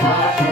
Bye.